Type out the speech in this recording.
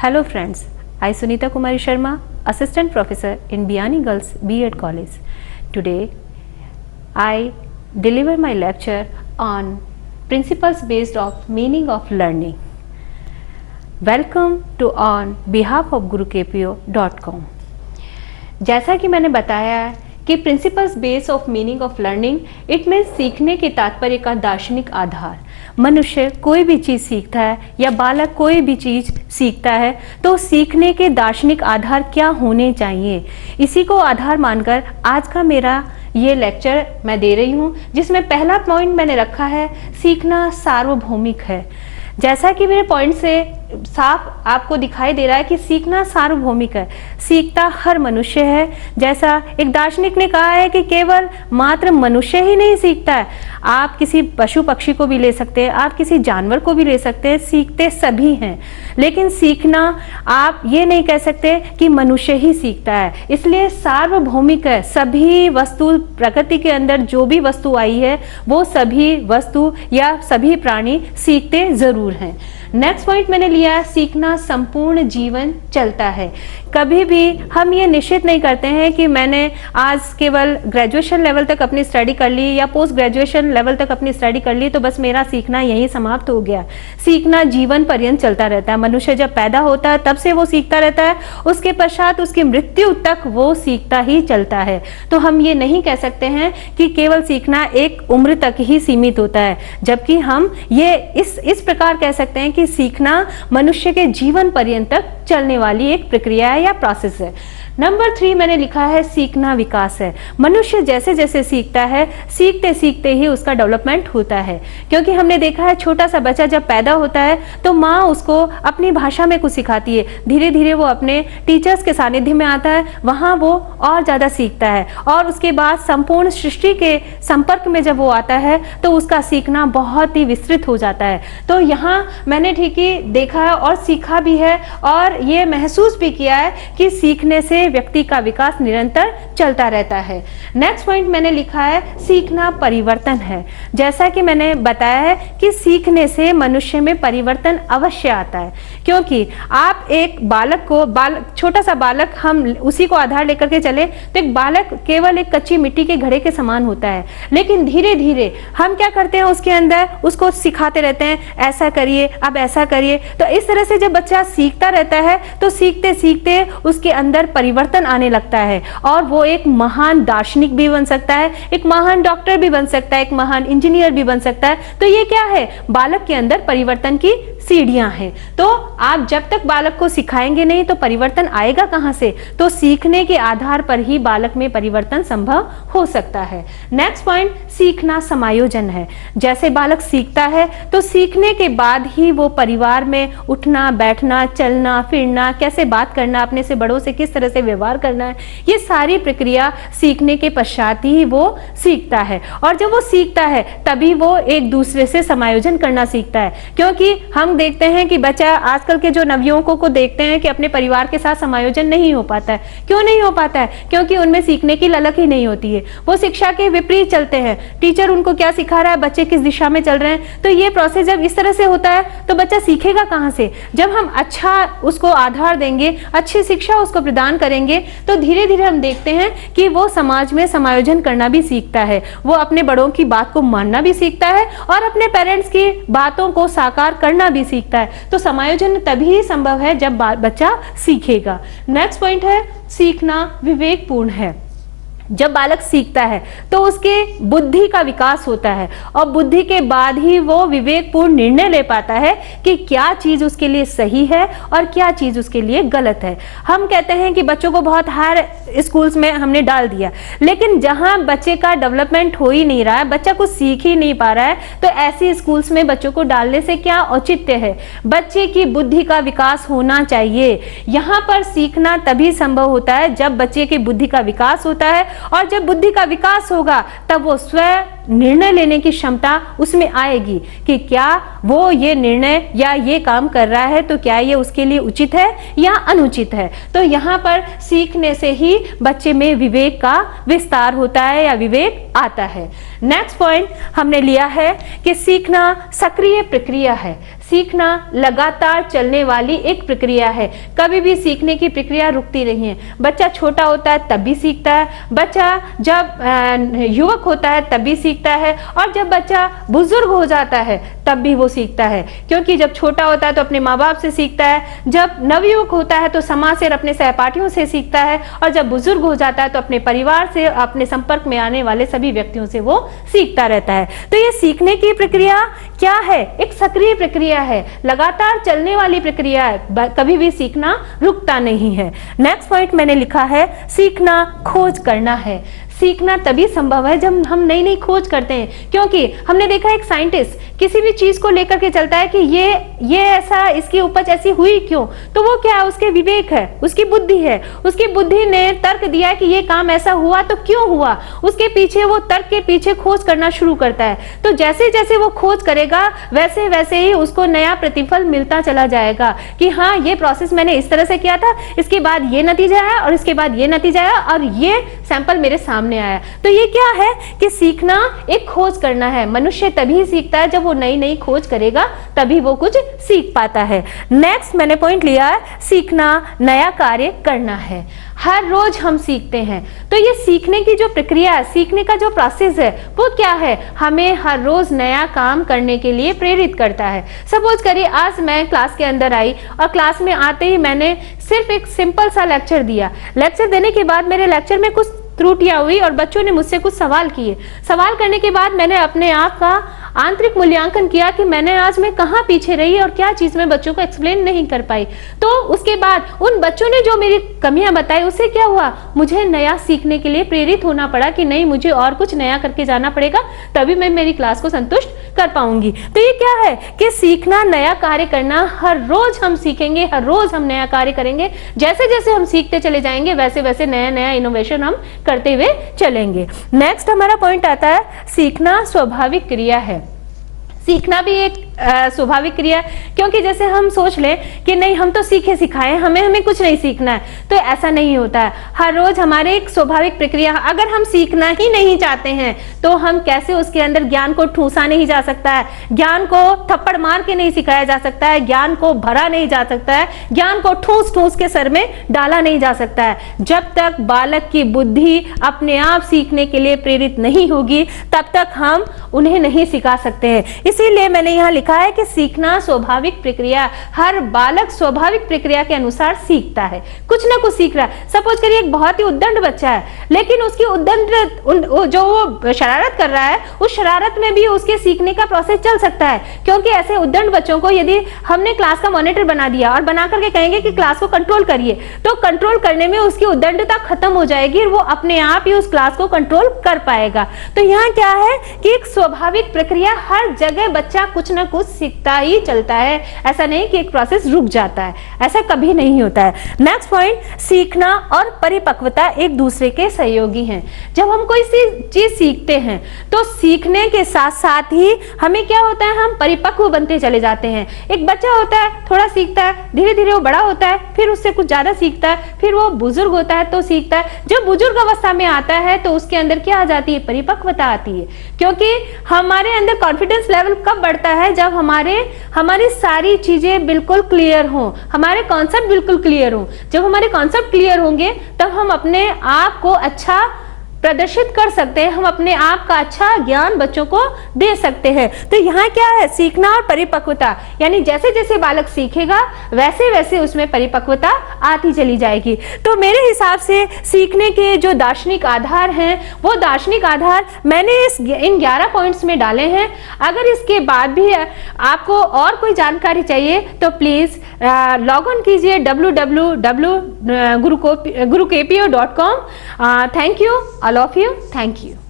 Hello friends, I Sunita Kumari Sharma, Assistant Professor in Biani Girls B.Ed College. Today, I deliver my lecture on principles based of meaning of learning. Welcome to on behalf of gurukpo.com. जैसा कि मैंने बताया है कि principles base of meaning of learning it means सीखने के तात्पर्य का दार्शनिक आधार। मनुष्य कोई भी चीज़ सीखता है या बालक कोई भी चीज़ सीखता है तो सीखने के दार्शनिक आधार क्या होने चाहिए, इसी को आधार मानकर आज का मेरा ये लेक्चर मैं दे रही हूँ, जिसमें पहला पॉइंट मैंने रखा है सीखना सार्वभौमिक है। जैसा कि मेरे पॉइंट से साफ आपको दिखाई दे रहा है कि सीखना सार्वभौमिक है, सीखता हर मनुष्य है। जैसा एक दार्शनिक ने कहा है कि केवल मात्र मनुष्य ही नहीं सीखता है, आप किसी पशु पक्षी को भी ले सकते हैं, आप किसी जानवर को भी ले सकते हैं, सीखते सभी हैं। लेकिन सीखना आप ये नहीं कह सकते कि मनुष्य ही सीखता है, इसलिए सार्वभौमिक है। सभी वस्तु प्रकृति के अंदर जो भी वस्तु आई है वो सभी वस्तु या सभी प्राणी सीखते जरूर हैं। नेक्स्ट पॉइंट मैंने लिया है सीखना संपूर्ण जीवन चलता है। कभी भी हम ये निश्चित नहीं करते हैं कि मैंने आज केवल ग्रेजुएशन लेवल तक अपनी स्टडी कर ली या पोस्ट ग्रेजुएशन लेवल तक अपनी स्टडी कर ली तो बस मेरा सीखना यहीं समाप्त हो गया। सीखना जीवन पर्यंत चलता रहता है। मनुष्य जब पैदा होता है तब से वो सीखता रहता है, उसके पश्चात उसकी मृत्यु तक वो सीखता ही चलता है। तो हम ये नहीं कह सकते हैं कि केवल सीखना एक उम्र तक ही सीमित होता है, जबकि हम ये इस प्रकार कह सकते हैं कि सीखना मनुष्य के जीवन पर्यंत तक चलने वाली एक प्रक्रिया है या प्रोसेस है। नंबर 3 मैंने लिखा है सीखना विकास है। मनुष्य जैसे जैसे सीखता है, सीखते सीखते ही उसका डेवलपमेंट होता है। क्योंकि हमने देखा है छोटा सा बच्चा जब पैदा होता है तो माँ उसको अपनी भाषा में कुछ सिखाती है, धीरे धीरे वो अपने टीचर्स के सानिध्य में आता है, वहाँ वो और ज़्यादा सीखता है और उसके बाद संपूर्ण सृष्टि के संपर्क में जब वो आता है तो उसका सीखना बहुत ही विस्तृत हो जाता है। तो यहाँ मैंने ठीक ही देखा है और सीखा भी है और ये महसूस भी किया है कि सीखने से व्यक्ति का विकास निरंतर चलता रहता है। नेक्स्ट पॉइंट मैंने लिखा है सीखना परिवर्तन है। जैसा कि मैंने बताया है कि सीखने से मनुष्य में परिवर्तन अवश्य आता है, क्योंकि आप एक बालक को छोटा सा बालक हम उसी को आधार लेकर के चले तो एक बालक केवल एक कच्ची मिट्टी के घड़े के समान होता है, लेकिन धीरे धीरे हम क्या करते हैं उसके अंदर उसको सिखाते रहते हैं, ऐसा करिए, अब ऐसा करिए। तो इस तरह से जब बच्चा सीखता रहता है तो सीखते सीखते उसके अंदर परिवर्तन आने लगता है और वो एक महान दार्शनिक भी बन सकता है, एक महान डॉक्टर भी बन सकता है, एक महान इंजीनियर भी बन सकता है। तो ये क्या है, बालक के अंदर परिवर्तन की सीढ़ियां हैं। तो आप जब तक बालक को सिखाएंगे नहीं तो परिवर्तन आएगा कहां से? तो सीखने के आधार पर ही बालक में परिवर्तन संभव हो सकता है। नेक्स्ट पॉइंट सीखना समायोजन है। जैसे बालक सीखता है तो सीखने के बाद ही वो परिवार में उठना बैठना, चलना फिरना, कैसे बात करना, अपने से बड़ों से किस तरह से व्यवहार करना है, ये सारी प्रक्रिया सीखने के पश्चात ही वो सीखता है। और जब वो सीखता है तभी वो एक दूसरे से समायोजन करना सीखता है। क्योंकि हम देखते हैं कि बच्चा आजकल के जो नवयुवकों को देखते हैं कि अपने परिवार के साथ समायोजन नहीं हो पाता है। क्यों नहीं हो पाता है? क्योंकि उनमें सीखने की ललक ही नहीं होती है। वो शिक्षा के विपरीत चलते हैं, टीचर उनको क्या सिखा रहा है, बच्चे किस दिशा में चल रहे हैं। तो ये प्रोसेस जब इस तरह से होता है तो बच्चा सीखेगा कहां से? जब हम अच्छा उसको आधार देंगे, अच्छी शिक्षा उसको प्रदान करेंगे तो धीरे धीरे हम देखते हैं कि वो समाज में समायोजन करना भी सीखता है, वो अपने बड़ों की बात को मानना भी सीखता है और अपने पेरेंट्स की बातों को साकार करना भी सीखता है। तो समायोजन तभी संभव है जब बच्चा सीखेगा। नेक्स्ट पॉइंट है सीखना विवेकपूर्ण है। जब बालक सीखता है तो उसके बुद्धि का विकास होता है और बुद्धि के बाद ही वो विवेकपूर्ण निर्णय ले पाता है कि क्या चीज उसके लिए सही है और क्या चीज उसके लिए गलत है। हम कहते हैं कि बच्चों को बहुत हायर स्कूल्स में हमने डाल दिया, लेकिन जहां बच्चे का डेवलपमेंट हो ही नहीं रहा है, बच्चा कुछ सीख ही नहीं पा रहा है, तो ऐसी स्कूल्स में बच्चों को डालने से क्या औचित्य है? बच्चे की बुद्धि का विकास होना चाहिए। यहाँ पर सीखना तभी संभव होता है जब बच्चे की बुद्धि का विकास होता है और जब बुद्धि का विकास होगा तब वो स्वयं निर्णय लेने की क्षमता उसमें आएगी कि क्या वो ये निर्णय या ये काम कर रहा है तो क्या ये उसके लिए उचित है या अनुचित है। तो यहाँ पर सीखने से ही बच्चे में विवेक का विस्तार होता है या विवेक आता है। नेक्स्ट पॉइंट हमने लिया है कि सीखना सक्रिय प्रक्रिया है। सीखना लगातार चलने वाली एक प्रक्रिया है। कभी भी सीखने की प्रक्रिया रुकती नहीं है। बच्चा छोटा होता है तब भी सीखता है, बच्चा जब युवक होता है तब भी सीखता है, और जब बच्चा बुजुर्ग हो जाता है तब भी वो सीखता है। क्योंकि जब छोटा होता है तो अपने माँ बाप से सीखता है, जब नवयुवक होता है तो समाज से और अपने सहपाठियों से सीखता है, और जब बुजुर्ग हो जाता है तो अपने परिवार से, अपने संपर्क में आने वाले सभी व्यक्तियों से वो सीखता रहता है। तो ये सीखने की प्रक्रिया क्या है? एक सक्रिय प्रक्रिया है, लगातार चलने वाली प्रक्रिया है, कभी भी सीखना रुकता नहीं है। नेक्स्ट पॉइंट मैंने लिखा है सीखना खोज करना है। सीखना तभी संभव है जब हम नई नई खोज करते हैं, क्योंकि हमने देखा एक साइंटिस्ट किसी भी चीज को लेकर के चलता है कि ये ऐसा, इसकी उपज ऐसी हुई क्यों, तो वो क्या है? उसके विवेक है, उसकी बुद्धि है, उसकी बुद्धि ने तर्क दिया कि ये काम ऐसा हुआ तो क्यों हुआ, उसके पीछे वो तर्क के पीछे खोज करना शुरू करता है। तो जैसे जैसे वो खोज करेगा वैसे वैसे ही उसको नया प्रतिफल मिलता चला जाएगा कि हाँ ये प्रोसेस मैंने इस तरह से किया था, इसके बाद ये नतीजा है और इसके बाद ये नतीजा है और ये सैंपल मेरे सामने आया। तो ये क्या है कि सीखना एक खोज करना है। मनुष्य तभी सीखता है जब वो नई नई खोज करेगा, तभी वो कुछ सीख पाता है। नेक्स्ट मैंने पॉइंट लिया है सीखना नया कार्य करना है। हर रोज हम सीखते हैं, तो ये सीखने की जो प्रक्रिया है, सीखने का जो प्रोसेस है वो क्या है? हमें हर रोज नया काम करने के लिए प्रेरित करता है। सपोज करिए आज मैं क्लास के अंदर आई और क्लास में आते ही मैंने सिर्फ एक सिंपल सा लेक्चर दिया। लेक्चर देने के बाद मेरे लेक्चर में कुछ त्रुटियां हुई और बच्चों ने मुझसे कुछ सवाल किए। सवाल करने के बाद मैंने अपने आप का आंतरिक मूल्यांकन किया कि मैंने आज में कहाँ पीछे रही और क्या चीज मैं बच्चों को एक्सप्लेन नहीं कर पाई। तो उसके बाद उन बच्चों ने जो मेरी कमियां बताई, उससे क्या हुआ? मुझे नया सीखने के लिए प्रेरित होना पड़ा कि नहीं, मुझे और कुछ नया करके जाना पड़ेगा, तभी मैं मेरी क्लास को संतुष्ट कर पाऊंगी। तो ये क्या है कि सीखना नया कार्य करना। हर रोज हम सीखेंगे, हर रोज हम नया कार्य करेंगे। जैसे जैसे हम सीखते चले जाएंगे वैसे वैसे नया नया इनोवेशन हम करते हुए चलेंगे। नेक्स्ट हमारा पॉइंट आता है सीखना स्वाभाविक क्रिया है। सीखना भी एक स्वाभाविक क्रिया, क्योंकि जैसे हम सोच लें कि नहीं हम तो सीखे सिखाए, हमें कुछ नहीं सीखना है, तो ऐसा नहीं होता है। हर रोज हमारे एक स्वाभाविक प्रक्रिया, अगर हम सीखना ही नहीं चाहते हैं तो हम कैसे उसके अंदर ज्ञान को ठूसा नहीं जा सकता है, ज्ञान को थप्पड़ मार के नहीं सिखाया जा सकता है, ज्ञान को भरा नहीं जा सकता है, ज्ञान को ठूस ठूस के सर में डाला नहीं जा सकता है। जब तक बालक की बुद्धि अपने आप सीखने के लिए प्रेरित नहीं होगी तब तक हम उन्हें नहीं सिखा सकते हैं। इसीलिए मैंने यहाँ लिखा है कि सीखना स्वाभाविक प्रक्रिया। हर बालक स्वाभाविक प्रक्रिया के अनुसार सीखता है, कुछ ना कुछ सीख रहा है। सपोज करिए एक बहुत ही उद्दंड बच्चा है, लेकिन उसकी उद्दंड जो वो शरारत कर रहा है, उस शरारत में भी उसके सीखने का प्रोसेस चल सकता है। क्योंकि ऐसे उद्दंड बच्चों को यदि हमने क्लास का मॉनिटर बना दिया और बना करके कहेंगे कि क्लास को कंट्रोल करिए, तो कंट्रोल करने में उसकी उद्दंडता खत्म हो जाएगी और वो अपने आप ही उस क्लास को कंट्रोल कर पाएगा। तो यहाँ क्या है कि एक स्वाभाविक प्रक्रिया, हर जगह बच्चा कुछ ना कुछ सीखता ही चलता है। ऐसा नहीं कि एक प्रोसेस रुक जाता है, ऐसा कभी नहीं होता है। नेक्स्ट पॉइंट, सीखना और परिपक्वता एक दूसरे के सहयोगी हैं। जब हम कोई चीज सीखते हैं तो सीखने के साथ साथ ही हमें क्या होता है, हम परिपक्व बनते चले जाते हैं। एक बच्चा होता है, थोड़ा सीखता है, धीरे धीरे वो बड़ा होता है, फिर उससे कुछ ज्यादा सीखता है, फिर वो बुजुर्ग होता है तो सीखता है। जब बुजुर्ग अवस्था में आता है तो उसके अंदर क्या आ जाती है, परिपक्वता आती है। क्योंकि हमारे अंदर कॉन्फिडेंस लेवल कब बढ़ता है, जब हमारी सारी चीजें बिल्कुल क्लियर हो, हमारे कॉन्सेप्ट बिल्कुल क्लियर हो। जब हमारे कॉन्सेप्ट क्लियर होंगे तब हम अपने आप को अच्छा प्रदर्शित कर सकते हैं, हम अपने आप का अच्छा ज्ञान बच्चों को दे सकते हैं। तो यहाँ क्या है, सीखना और परिपक्वता, यानी जैसे जैसे बालक सीखेगा वैसे वैसे उसमें परिपक्वता आती चली जाएगी। तो मेरे हिसाब से सीखने के जो दार्शनिक आधार हैं, वो दार्शनिक आधार मैंने इन 11 पॉइंट्स में डाले हैं। अगर इसके बाद भी आपको और कोई जानकारी चाहिए तो प्लीज लॉग ऑन कीजिए www.gurukpo.com। Thank you all of you, thank you।